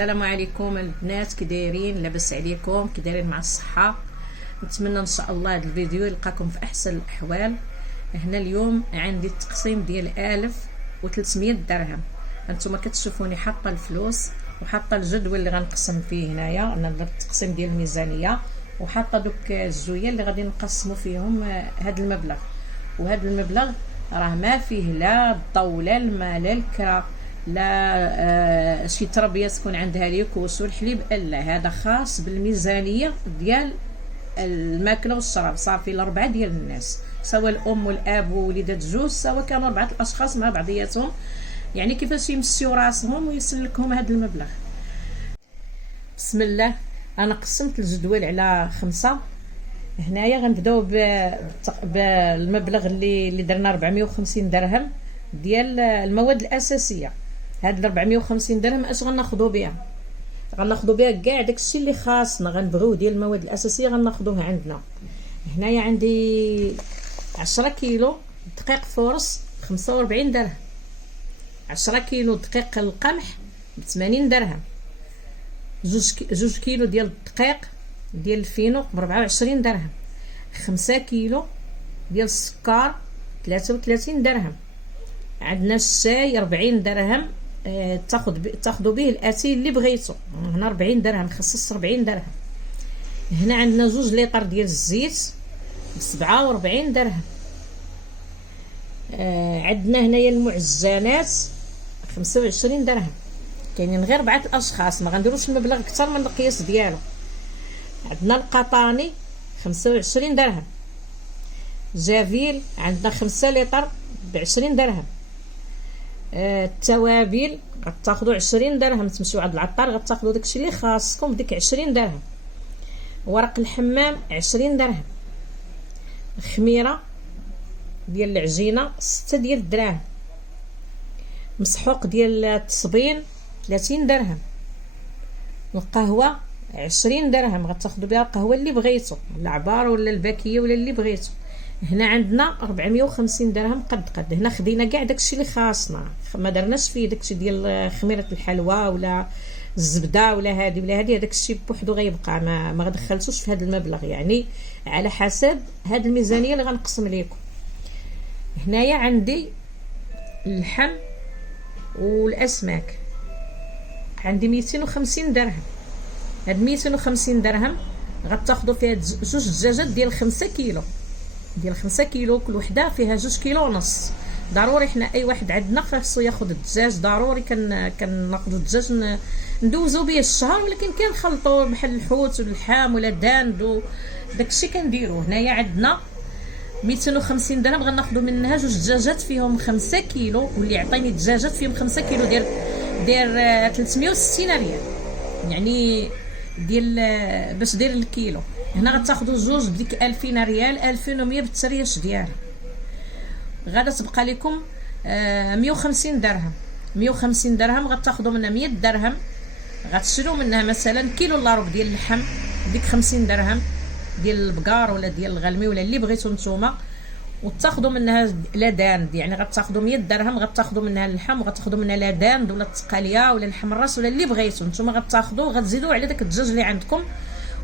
السلام عليكم البنات، كي دايرين؟ لاباس عليكم؟ كي دايرين مع الصحه؟ نتمنى ان شاء الله هذا الفيديو يلقاكم في احسن الاحوال. هنا اليوم عندي التقسيم ديال 1300 درهم. انتم كتشوفوني حاطه الفلوس وحاطه الجدول اللي غنقسم فيه. هنايا انا درت التقسيم ديال الميزانيه وحاطه دوك الجويه اللي غادي نقسموا فيهم هذا المبلغ. وهذا المبلغ راه ما فيه لا الضو لا الماء لا الكرا لا شي تربيه تكون عندها ليكوس والحليب، لا، هذا خاص بالميزانيه ديال الماكله والشراب. صافي الاربعه ديال الناس، سواء الام والاب ووليدات جوج، سواء كانوا اربعه الاشخاص مع بعضياتهم، يعني كيفاش يمسيو راسهم ويسلكهم هذا المبلغ. بسم الله. انا قسمت الجدول على 5. هنايا غنبداو بالمبلغ اللي درنا 450 درهم ديال المواد الاساسيه. هاد 450 درهم اش غناخذوا بها؟ غناخذوا بها كاع داكشي اللي خاصنا غنبغيوه ديال المواد الاساسيه غناخذوه عندنا. هنايا عندي 10 كيلو دقيق فورس 45 درهم، 10 كيلو دقيق القمح ب 80 درهم، 2 كيلو ديال الدقيق ديال الفينو ب 24 درهم، 5 كيلو ديال السكر 33 درهم. عندنا الشاي 40 درهم، تاخذوا به الاتي اللي بغيتو. هنا 40 درهم، خصص 40 درهم. هنا عندنا 2 لتر ديال الزيت ب 47 درهم. عندنا هنايا المعجنات 25 درهم. كاينين غير 4 الاشخاص، ما غنديروش المبلغ اكثر من القياس ديالو. عندنا القطاني 25 درهم. جافيل عندنا 5 لتر ب 20 درهم. التوابل غتاخذوا 20 درهم، تمشيو عند العطار غتاخذوا داكشي اللي خاصكم بديك 20 درهم. ورق الحمام 20 درهم. الخميره ديال العجينه 6 ديال الدراهم. مسحوق ديال التصبين 30 درهم. القهوه 20 درهم، غتاخذوا بها القهوه اللي بغيتو، العبار ولا الباكيه ولا اللي بغيتو. هنا عندنا 450 درهم قد. هنا خدينا كاع داكشي اللي خاصنا، ما درناش فيه داكشي ديال خميره الحلوى ولا الزبده ولا هذه ولا هذه، هذاك الشيء بوحدو غيبقى، ما غدخلتوش في هذا المبلغ، يعني على حسب هذه الميزانيه اللي غنقسم لكم. هنايا عندي اللحم والاسماك، عندي 250 درهم. هاد 250 درهم غتاخذوا فيها 2 دجاجات ديال 5 كيلو، كل وحده فيها 2 كيلو ونص. ضروري حنا اي واحد عندنا خاصو ياخذ الدجاج، ضروري كناخذوا الدجاج ندوزو به الشهر، ولكن كنخلطوا بحال الحوت واللحام ولا داند داكشي كنديروه. هنايا عندنا 250 درهم غناخذوا منها 2 دجاجات فيهم 5 كيلو، واللي يعطيني دجاجات فيهم 5 كيلو داير 360 ريال، يعني ديال باش داير الكيلو. هنا غتاخذوا 2 بديك 2000 ريال، 2100 بالترياش ديالها. غادا تبقى لكم 150 درهم. 150 درهم غتاخذوا منها 100 درهم، غتشريو منها مثلا كيلو الا ربع ديال اللحم ديك 50 درهم، ديال البقار ولا ديال الغلمي ولا اللي بغيتو نتوما، وتاخذوا منها لا داند، يعني غتاخذوا 100 درهم غتاخذوا منها اللحم، وغتاخذوا منها لا داند ولا التقاليه ولا اللحم الراس ولا اللي بغيتو نتوما. غتاخذوا غتزيدوا على داك الدجاج اللي عندكم،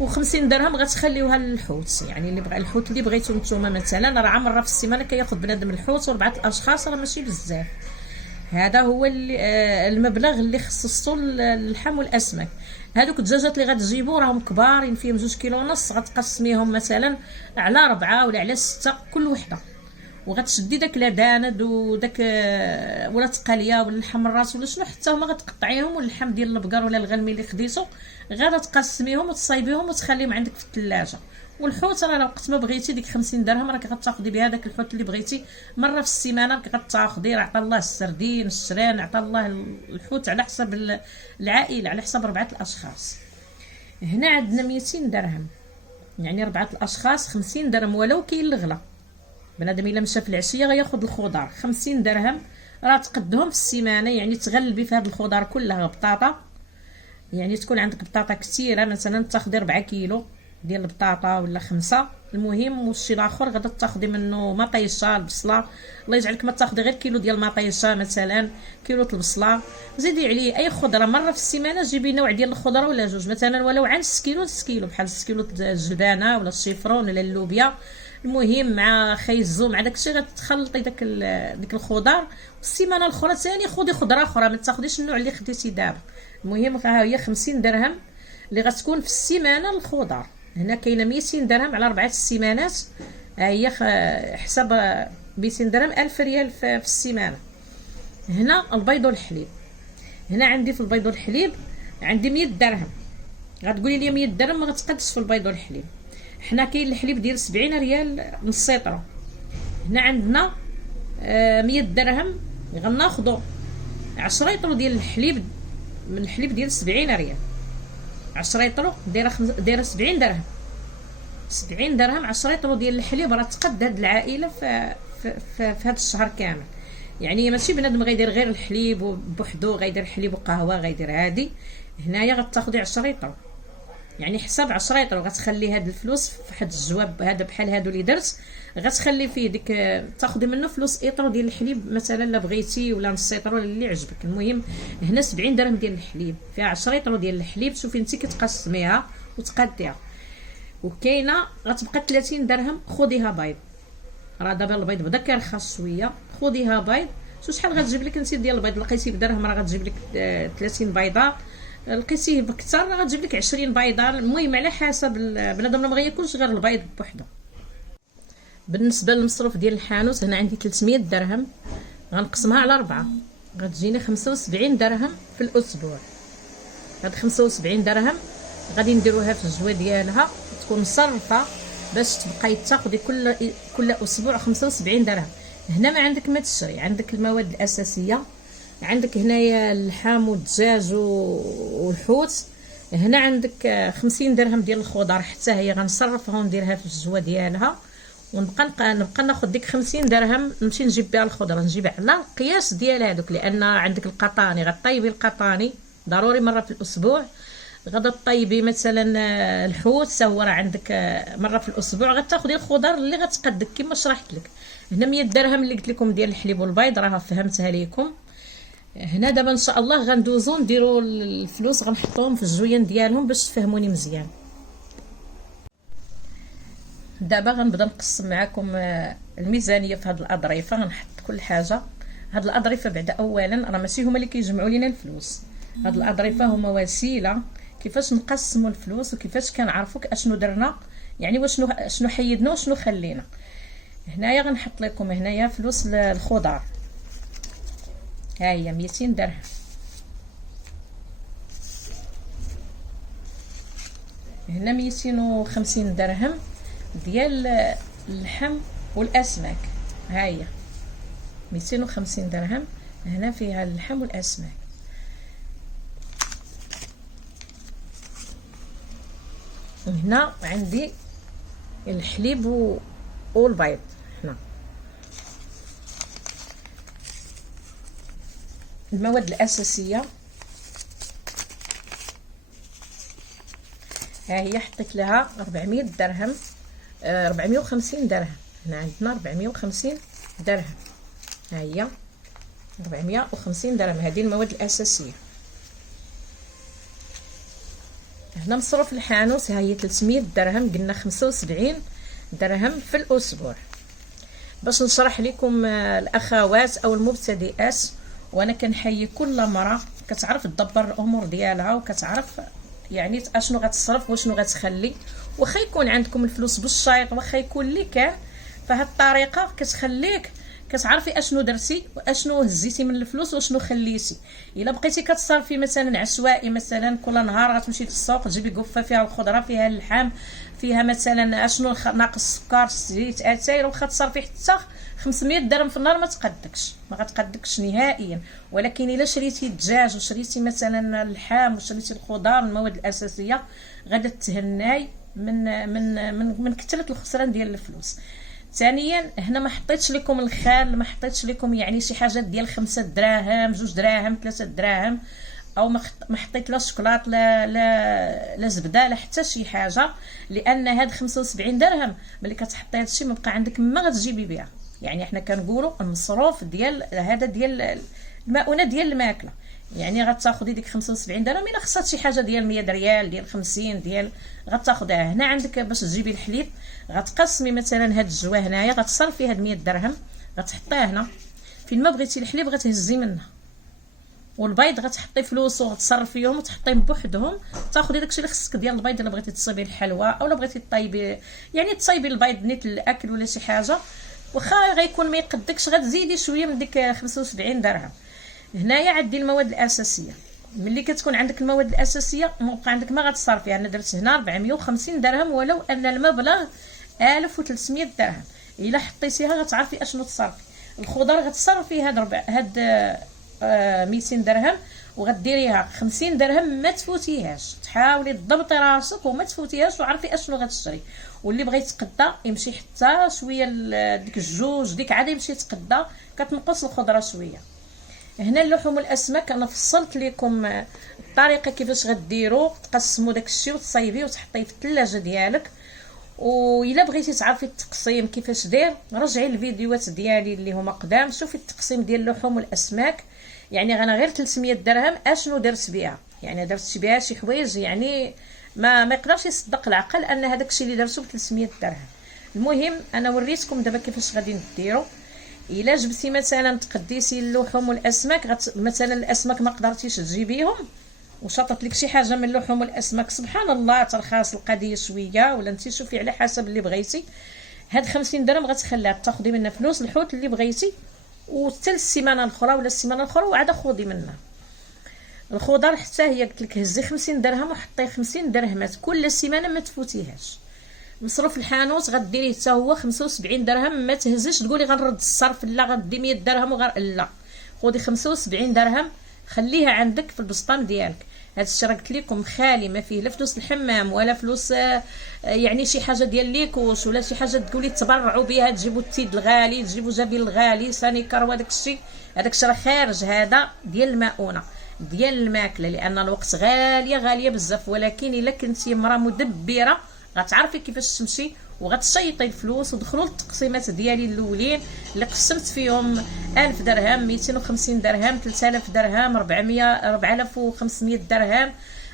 و50 درهم غتخليوها للحوت، يعني اللي بغى الحوت اللي بغيتو نتوما. مثلا راه مره في السيمانه كياخذ بنادم الحوت، و4 الاشخاص راه ماشي بزاف. هذا هو المبلغ اللي خصصتو للحم والاسماك. هذوك الدجاجات اللي غتجيبوا راهم كبارين فيهم 2 كيلو ونص، غتقسميهم مثلا على 4 ولا على 6 كل وحده، وغتشدي داك لا داند وداك ولا تقاليه ولا اللحم الراس ولا شنو، حتى هما غتقطعيهم، واللحم ديال البقر ولا الغلمي اللي خديتو غادا تقسميهم وتصايبيهم وتخليهم عندك في الثلاجه. والحوت راه وقت ما بغيتي ديك 50 درهم راك غتاخدي بها داك الحوت اللي بغيتي مره في السيمانه، راك غتاخدي. راه عطا الله السردين الشران، عطا الله الحوت على حسب العائله، على حسب 4 الاشخاص. هنا عندنا 200 درهم، يعني 4 الاشخاص 50 درهم، ولو كاين الغلا. بنادم الا مشى في العشيه غياخذ الخضار 50 درهم، راه تقدهم في السيمانه، يعني تغلبي في هذا الخضار كلها. بطاطا، يعني تكون عندك بطاطا كثيره، مثلا تاخدي 4 كيلو ديال البطاطا ولا 5، المهم والشي الاخر غادا تاخدي منه مطيشه البصله. الله يجعلك ما تاخدي غير كيلو ديال المطيشه مثلا، كيلو البصله، زيدي عليه اي خضره مره في السيمانه. جيبي نوع ديال الخضره ولا جوج مثلا، ولو عن 6 كيلو 6 كيلو، بحال 6 كيلو الجلبانه ولا الشيفرون ولا اللوبيا. المهم مع خيزو مع داكشي غتخلطي ديك الخضر. السيمانه الاخرى ثاني خدي خضره اخرى، ما تاخديش النوع اللي خديتي دابا. المهم ها هي 50 درهم اللي غتكون في السيمانه الخضر. هنا كاينه 200 درهم على 4 السيمانات. ها هي حساب 200 درهم 1000 ريال في السيمانه. هنا البيض والحليب، هنا عندي في البيض والحليب عندي 100 درهم. غتقولي لي 100 درهم ما غتقدش في البيض والحليب. حنا كاين الحليب ديال 70 ريال نص لتر. هنا عندنا 100 درهم غناخذوا 10 لتر ديال الحليب، من الحليب ديال 70 ريال. 10 لتر دايره 70 درهم. 70 درهم 10 لتر ديال الحليب راه تقد هاد العائله في هذا الشهر كامل. يعني ماشي بنادم غيدير غير الحليب بوحدو، غيدير حليب وقهوه، غيدير عادي. هنايا غتاخدي 10 لتر، يعني حساب 10 لتر. وغتخلي هاد الفلوس في واحد الجواب هذا بحال هادو اللي درت، غتخلي فيه ديك تاخدي منه فلوس ايطرو ديال الحليب مثلا لا بغيتي، ولا نص لتر ولا اللي عجبك. المهم هنا 70 درهم ديال الحليب فيها 10 لتر ديال الحليب. شوفي انت كتقسميها وتقاديها. وكاينه غتبقى 30 درهم خديها بيض. راه دابا البيض بدا كيرخص شويه، خديها بيض. شحال غتجيب لك انت ديال البيض؟ لقيتي بدرهم راه غتجيب لك 30 بيضه، لقيتيه بكثر راه غتجيب لك 20 بيضه. المهم على حسب بنادم ما غياكلش غير البيض بوحده. بالنسبه للمصروف ديال الحانوت هنا عندي 300 درهم غنقسمها على 4 غتجيني 75 درهم في الاسبوع. هاد 75 درهم غادي نديروها في الجوه ديالها تكون مصرفه باش تبقاي تاخدي كل اسبوع 75 درهم. هنا ما عندك ما تشري، عندك المواد الاساسيه، عندك هنايا اللحم والدجاج والحوت. هنا عندك 50 درهم ديال الخضر حتى هي غنصرفها ونديرها في الجوه ديالها. ونبقى ناخذ ديك 50 درهم نمشي نجيب بها الخضره، نجيب على القياس ديال هذوك. لان عندك القطاني غطيبي القطاني ضروري مره في الاسبوع. غدا طيبي مثلا الحوت حتى هو راه عندك مره في الاسبوع. غتاخدي الخضر اللي غتقدك كما شرحت لك. هنا 100 درهم اللي قلت لكم ديال الحليب والبيض راه فهمتها لكم. هنا دابا ان شاء الله غندوزو نديرو الفلوس غنحطوهم في الجوين ديالهم باش تفهموني مزيان. دابا غنبدا نقسم معكم الميزانيه في هاد الاظريفه. غنحط كل حاجه. هاد الاظريفه بعدا اولا راه ماشي هما اللي كيجمعوا لينا الفلوس. هاد الاظريفه هما وسيله كيفاش نقسموا الفلوس وكيفاش كنعرفوا اشنو درنا، يعني شنو حيدنا وشنو خلينا. هنايا غنحط لكم هنايا فلوس الخضر. ها هي 200 درهم. هنا 250 درهم ديال اللحم والاسماك. ها هي 250 درهم هنا فيها اللحم والاسماك. هنا عندي الحليب والبيض. هنا المواد الاساسيه ها هي حطيت لها 400 درهم 450 درهم. هنا عندنا 450 درهم. ها هي 450 درهم هذه المواد الاساسيه. هنا مصروف الحانوت ها هي 300 درهم. قلنا 75 درهم في الاسبوع. باش نشرح لكم الاخوات او المبتدئات، وانا كنحيي كل مرة كتعرف تدبر الامور ديالها وكتعرف يعني اشنو غتصرف وشنو غتخلي. واخا يكون عندكم الفلوس بالشايط، واخا يكون اللي كان، فهاد الطريقه كتخليك كتعرفي اشنو درتي واشنو هزيتي من الفلوس وشنو خليتي. الا بقيتي كتصرفي مثلا عشوائي، مثلا كل نهار غتمشي للسوق تجيبي قفه فيها الخضره فيها اللحم فيها مثلا اشنو ناقص سكر زيت اتاير، واخا تصرفي حتى 500 درهم في النهار ما غتقدكش نهائيا. ولكن الا شريتي الدجاج وشريتي مثلا اللحم وشريتي الخضار المواد الاساسيه غادا تهناي من كثره الخسران ديال الفلوس. ثانيا هنا ما حطيتش لكم الخال، ما حطيتش لكم يعني شي حاجات ديال 5 دراهم 2 دراهم 3 دراهم. او ما حطيت لا شوكولاط لا زبده لا حتى شي حاجه، لان هاد 75 درهم ملي كتحطي هادشي ما بقى عندك ما غتجيبي بها. يعني حنا كنقولوا المصروف ديال هذا ديال المؤونه ديال الماكله، يعني غتاخدي ديك 75 درهم الا خصها شي حاجه ديال 100 ريال ديال 50 ديال غتاخدها. هنا عندك باش تجيبي الحليب غتقسمي مثلا هاد الجوا هنايا غتصرفي هاد 100 درهم غتحطيها هنا، فين ما بغيتي الحليب غتهزي منها، والبيض غتحطي فلوس وغتصرفيهم وتحطيهم بوحدهم، تاخدي داكشي اللي خصك ديال البيض الا بغيتي تصايبي الحلوى اولا بغيتي طيبي يعني تصايبي البيض نيت الاكل ولا شي حاجه، واخا غيكون ما يقدكش غتزيدي شويه من ديك 75 درهم. هنايا عندي المواد الاساسيه، ملي كتكون عندك المواد الاساسيه ما بقى عندك ما غتصرفي. انا درت هنا 450 درهم ولو ان المبلغ 1300 درهم، الا حطيتيها غتعرفي اشنو تصرفي. الخضر غتصرفي هاد 200 درهم وغديريها 50 درهم ما تفوتيهاش، تحاولي تضبطي راسك وما تفوتيهاش وعرفي اشنو غتشري. واللي بغى يتقدا يمشي حتى شويه ديك الجوج ديك عاد يمشي يتقدا، كتنقص الخضره شويه. هنا اللحوم والاسماك انا فصلت لكم الطريقه كيفاش غديروا، تقسموا داكشي وتصايبيه وتحطيه في الثلاجه ديالك. والا بغيتي تعرفي التقسيم كيفاش داير رجعي الفيديوهات ديالي اللي هما قدام، شوفي التقسيم ديال اللحوم والاسماك. يعني انا غير 300 درهم اشنو درت بها، يعني درت بها شي حوايج يعني ما يقدرش يصدق العقل ان هذاك الشيء اللي درتو ب 300 درهم. المهم انا وريتكم دابا كيفاش غادي نديروا. الا جبتي مثلا تقديسي اللحوم والاسماك مثلا الاسماك ما قدرتيش تجيبيهم وشطت لك شي حاجه من اللحوم والاسماك، سبحان الله ترخص القضيه شويه ولا انت شوفي على حسب اللي بغيتي. هاد 50 درهم غتخليها تاخدي منها فلوس الحوت اللي بغيتي، وحتى السيمانه الاخرى ولا السيمانه الاخرى وعاد خذي منها. الخضر حتى هي قلت لك هزي 50 درهم وحطي 50 درهمات كل سيمانه ما تفوتيهاش. مصروف الحانوت غديريه حتى هو 75 درهم، ما تهزيش تقولي غنرد الصرف لا غدي 100 درهم لا، خذي 75 درهم خليها عندك في البسطام ديالك. هذا الشيء راه قلت لكم خالي ما فيه لا فلوس الحمام ولا فلوس يعني شي حاجه ديال ليكوش ولا شي حاجه تقولي تبرعوا بها، تجيبوا التيد الغالي تجيبوا جابيل الغالي سانيكر وهذاك الشيء، هذاك الشيء راه خارج هذا ديال المؤونه ديال الماكله، لان الوقت غاليه بزاف. ولكن الا كنتي امراه مدبره غتعرفي كيفاش تمشي وغتشيطي الفلوس. ودخلوا التقسيمات ديالي الاولين اللي قسمت فيهم 1000 درهم 250 درهم 3000 درهم 4500 درهم.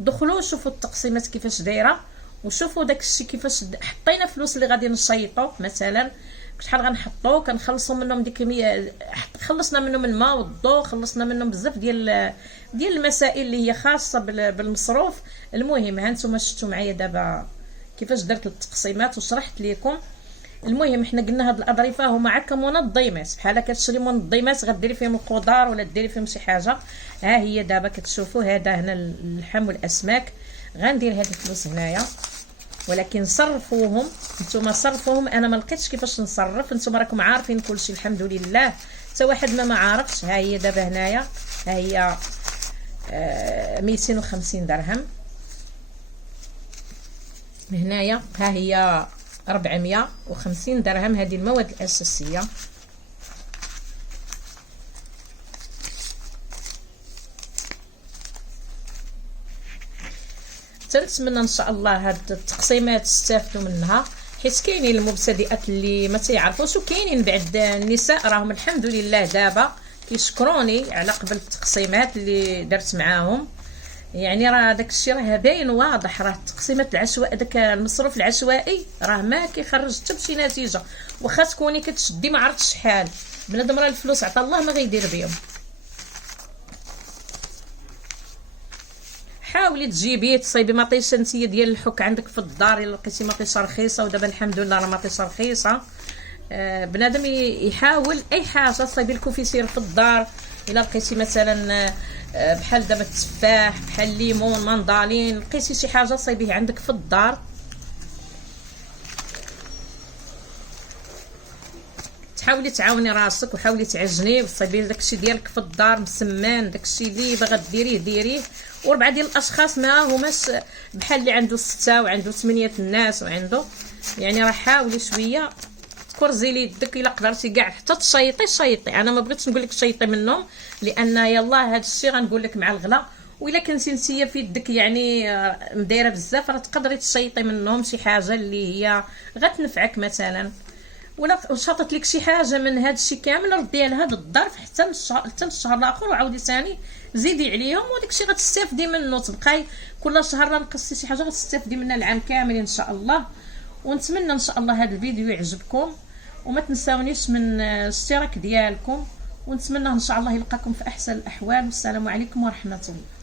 دخلوا شوفوا التقسيمات كيفاش دايره وشوفوا داكشي كيفاش حطينا فلوس اللي غادي نشيطوا. مثلا شحال غنحطوا كنخلصوا منهم ديك خلصنا منهم الماء والضوء، خلصنا منهم بزاف ديال المسائل اللي هي خاصه بالمصروف. المهم ها نتوما شفتوا معايا دابا كيفاش درت التقسيمات وشرحت لكم. المهم حنا قلنا هاد الاظرفه هما عا كمنظمات، بحال كتشري منظمات غديري فيهم الخضار ولا ديري فيهم شي حاجه. ها هي دابا كتشوفوا هذا هنا اللحم والاسماك، غندير هاد الفلوس هنايا ولكن صرفوهم نتوما صرفوهم. انا ما لقيتش كيفاش نصرف، نتوما راكم عارفين كلشي الحمد لله، حتى واحد ما عارفش. ها هي دابا هنايا ها هي 250 درهم، هنايا ها هي 450 درهم. هذه المواد الاساسيه. تنتمنى ان شاء الله هاد التقسيمات تستافدوا منها، حيت كاينين المبتدئات اللي ما تيعرفوش وكاينين بعد النساء راهم الحمد لله دابا كيشكروني على قبل التقسيمات اللي درت معاهم. يعني راه داك الشيء راه باين واضح، راه التقسيمات العشوائيه داك المصروف العشوائي راه ما كيخرج حتى بشي نتيجه. واخا تكوني كتشدي ما عرفتش شحال بنادم راه الفلوس عطا الله ما غيدير بهم. حاولي تجيبي تصايبي مطيشه نتيا ديال الحك عندك في الدار الا لقيتي مطيشه رخيصه، ودابا الحمد لله راه مطيشه رخيصه. بنادم يحاول اي حاجه تصايبي الكوفيسير في الدار. الا لقيتي مثلا بحال دابا التفاح بحال الليمون مندالين، لقيتي شي حاجه صايبيه عندك في الدار تحاولي تعاوني راسك وحاولي تعجني وصايبي داكشي ديالك في الدار مسمان. داكشي اللي باغا ديريه ديريه. وربعه ديال الاشخاص ما هماش بحال اللي عنده 6 وعنده 8 الناس وعنده، يعني راه حاولي شويه تكرزي لي يدك الا قدرتي كاع حتى تشيطي. انا ما بغيتش نقول لك شيطي منهم، لان يلاه هذا الشيء غنقول لك مع الغلا وإلا كنتي نتيا في يدك يعني مدايره بزاف، راه تقدري تشيطي منهم شي حاجه اللي هي غتنفعك مثلا. ولا شاطت لك شي حاجه من هذا الشيء كامل، رديها لهذا الظرف حتى الشهر الاخر، وعاودي ثاني زيدي عليهم، وداك الشيء غتستافدي منه. تبقاي كل شهر راه نقصتي شي حاجه غتستافدي منها العام كامل ان شاء الله. ونتمنى ان شاء الله هذا الفيديو يعجبكم، وما تنساونيش من الاشتراك ديالكم، ونتمنى ان شاء الله يلقاكم في احسن الاحوال. والسلام عليكم ورحمه الله.